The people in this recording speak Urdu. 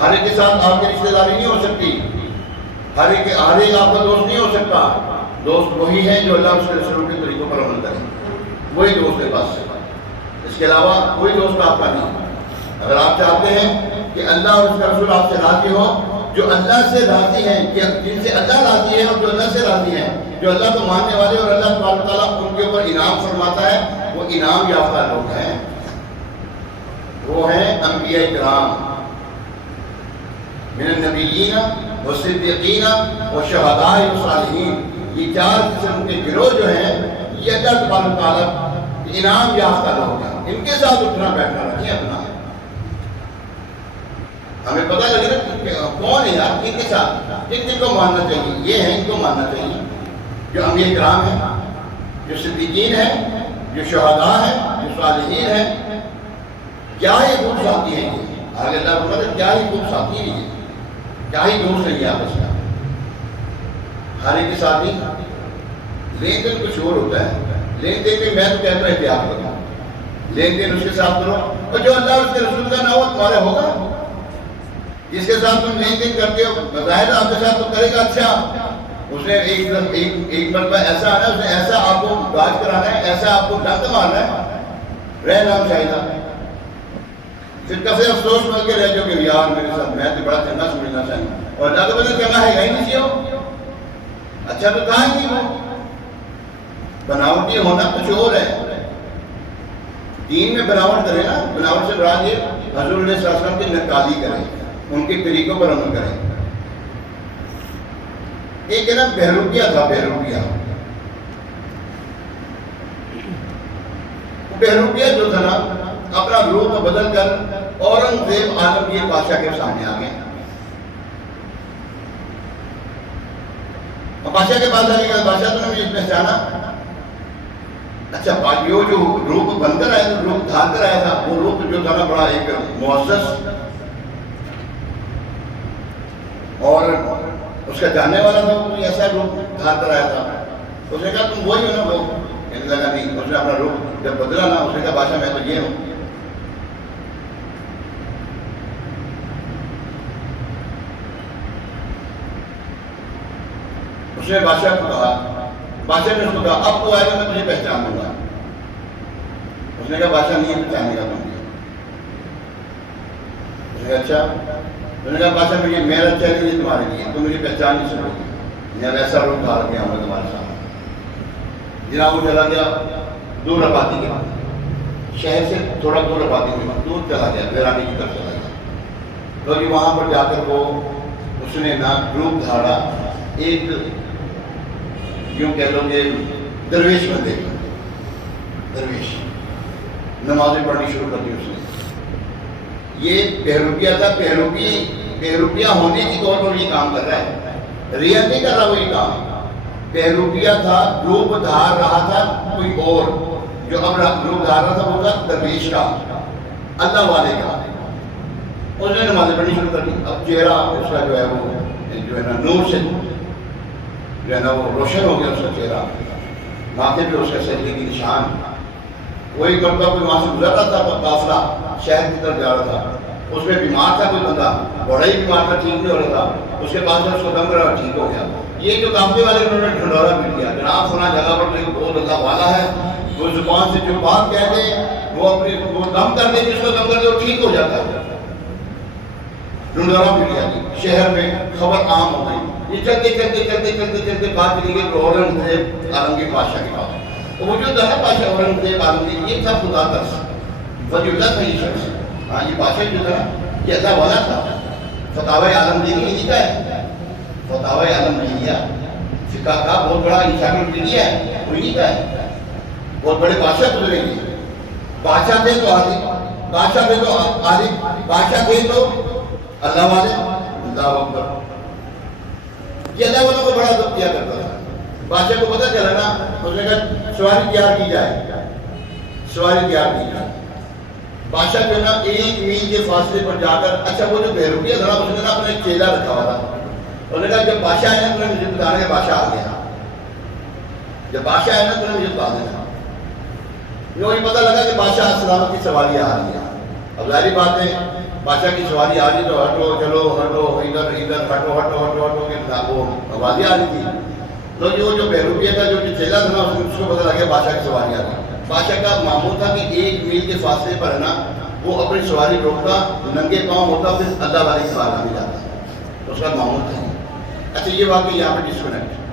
ہر ایک کے ساتھ آپ کی رشتہ داری نہیں ہو سکتی، ہر ایک آپ کا دوست نہیں ہو سکتا۔ دوست وہی ہے جو اللہ اور اس کے رسول کے طریقوں پر عمل کرے، وہی دوست ہے بس، اس کے علاوہ کوئی دوست آپ کا نہیں۔ اگر آپ چاہتے ہیں کہ اللہ اور اس کا رسول آپ سے راضی ہو، جو اللہ سے راضی ہیں، جن سے اللہ راضی ہے اور جو اللہ سے راضی ہیں، جو اللہ کو ماننے والے اور اللہ تبارک و تعالیٰ ان کے اوپر انعام فرماتا ہے، وہ انعام یافتہ لوگ ہیں، وہ ہیں انبیاء کرام من النبیین والصدیقین والشہداء والصالحین۔ یہ چار قسم کے گروہ جو ہیں یہ اللہ تبارک و تعالیٰ انعام یافتہ لوگ ہیں، ان کے ساتھ اٹھنا بیٹھنا رکھیں اپنا۔ ہمیں پتہ لگے نا کون ہے یار، کن کے ساتھ، کن کو ماننا چاہیے، یہ ہیں ان کو ماننا چاہیے جو انبیاء کرام ہیں، جو صدیقین ہیں، جو شہداء ہیں، جو صالحین ہیں۔ کیا ہی خوب ساتھی ہیں یہ، آگے اللہ فرماتا ہے کیا ہی خوب ساتھی ہیں یہ، کیا ہی دوست ہے یہ آپس میں۔ ہر ایک کے ساتھ ہی لین دین کچھ اور ہوتا ہے، لین دین میں تو کہتا ہوں احتیاط کرو، لین دین اس کے ساتھ کرو اور جو اللہ اور اس کے رسول کا نہ ہو تمہارا ہوگا۔ جس کے ساتھ تم لین دین کرتے ہو بظاہر آپ کے ساتھ تو کرے گا اچھا، اس نے ایک مرتبہ ایسا آنا ہے، اس نے ایسا آپ کو گاج کرانا ہے، ایسا آپ کو ڈنک مارنا ہے، رہ نام چاہیے، پھر کسے افسوس مل کے رہ جو کہ یار میرے ساتھ میں تو بڑا چنگا سمجھنا چاہیے، اور اللہ تو بدل چنگا ہے ہی نہیں سی ہو، اچھا تو کہاں ہی وہ بناوٹی ہونا کچھ اور ہے۔ دین میں بناوٹ کرے نا، بناوٹ سے مراد یہ حضور علیہ السلام کی نقالی کریں، ان کے طریقوں پر عمل کریں۔ ایک ہے نا بہروپیہ تھا، بہروپیہ جو تھا نا اپنا روپ بدل کر اورنگزیب عالمگیر بادشاہ کے سامنے آ گئے۔ بادشاہ کے پاس آنے کے بعد بادشاہ تو نے مجھے پہچانا، اچھا باقیوں جو روپ بن کر آیا، روپ دھار کر آیا تھا، وہ روپ جو تھا نا بڑا ایک معزز اور اس کا جاننے والا تھا، وہ ایسا روپ دھار کر آیا تھا۔ اس نے کہا تم وہی ہو نا؟ وہ کہنے لگا نہیں۔ اس نے اپنا روپ جب بدلا نا، اس نے کہا بادشاہ میں تو یہ ہوں۔ اس نے بادشاہ کو کہا، بادشاہ نے اس کو کہا اب تو آئے گا میں تجھے پہچان دوں گا۔ اس نے کہا بادشاہ نہیں پہچانے گا تم۔ اس نے کہا اچھا۔ اس نے کہا بادشاہ مجھے میرا چیلنج ہے تمہارے لیے، تم مجھے پہچان نہیں سکو گے، میں ویسا روپ دھار کے آؤں گا تمہارے سامنے۔ جناب وہ چلا گیا دور آبادی کے، شہر سے تھوڑا دور آبادی میں دور چلا گیا، ویرانی کی طرف چلا گیا۔ تو جی وہاں پر جا کر وہ اس نے نا روپ دھارا ایک یوں کہہ لو کہ درویش بندے کا، درویش، نمازیں پڑھنی شروع کر دی اس نے۔ یہ بہروپیہ تھا، بہروپیہ ہونے کی طور پر یہ کام کر رہا ہے، ریئل نہیں کر رہا وہ یہ کام۔ بہروپیہ تھا، روپ دھار رہا تھا کوئی اور، جو اب روپ دھار رہا تھا وہ تھا درویش کا، اللہ والے کا۔ اس نے نمازیں پڑھنی شروع کر دی۔ اب چہرہ اس کا جو ہے وہ جو ہے نا نور سے جو ہے نا وہ روشن ہو گیا اس کا چہرہ، ماتھے پہ اس کا سجدے کی نشان۔ وہی مرتبہ کوئی وہاں سے گزر رہا تھا، قافلہ شہر کی طرف جا رہا تھا، اس میں بیمار تھا کوئی بندہ، بڑا ہی بیمار تھا، ٹھیک نہیں ہو رہا تھا، اس کے پاس سے اس کو دم کرا ٹھیک ہو گیا۔ یہ جو قافلے والے انہوں نے ڈھنڈورا پیٹ دیا، جناب فلاں جگہ پر کوئی بہت اللہ والا ہے، وہ زبان سے جو بات کہہ دے وہ اپنی وہ دم کر دے، جس کو دم کر دے وہ ٹھیک ہو جاتا ہے۔ ڈھنڈورا پیٹ دیا، شہر میں خبر عام ہو گئی۔ یہ چلتے بات چلی گئی اورنگزیب عالمگیر بادشاہ کے پاس۔ وہ جو تھا نا بادشاہ اورنگزیب عالمگیر، یہ تھا خدا ترس، وجودہ تھا یہ شخص۔ ہاں یہ بادشاہ جو تھا یہ اللہ والا تھا، فتاوی عالمگیری انہی کا ہے، فتاوی عالمگیریہ فقہ کا بہت بڑا انسائکلوپیڈیا ہے، انہی کا ہے۔ بہت بڑے بادشاہ گزرے گے، بادشاہ تھے تو عالم، بادشاہ تھے تو عالم، بادشاہ تھے تو اللہ والے۔ اللہ اکبر۔ یہ اللہ والوں کو بڑا ضبط کیا کرتا تھا۔ بادشاہ کو پتہ چلا نا، اس نے کہا سواری تیار کی جائے، سواری تیار کی جائے۔ بادشاہ جو ہے نا 1 میل کے فاصلے پر جا کر، اچھا وہ جو بہروپیہ تھا اس نے نا اپنا ایک چیلا رکھا ہوا تھا، انہوں نے کہا جب بادشاہ آئے نا تو نے مجھے بتانا کہ بادشاہ آ گیا، جب بادشاہ آئے نا تو نے مجھے بتا دینا۔ یوں ہی پتہ لگا کہ بادشاہ سلامت کی سواری آ رہی ہے۔ اب ظاہری بات ہے بادشاہ کی سواری آ رہی تو ہٹو چلو ہٹو ادھر ادھر ہٹو ہٹو ہٹو ہٹو کے وہ آوازیں آ رہی تھی. تو جو بیروپیہ کا جو چیلا تھا نا اس کو پتہ لگا بادشاہ کی سواری آ رہی. بادشاہ کا معمول تھا کہ 1 میل کے فاصلے پر ہے نا وہ اپنی سواری روکتا, ننگے پاؤں ہوتا, پھر اللہ والے کی بارگاہ میں جاتا. تو اس کا معمول تھا. اچھا یہ واقعی یہاں پہ ڈسکنیکٹ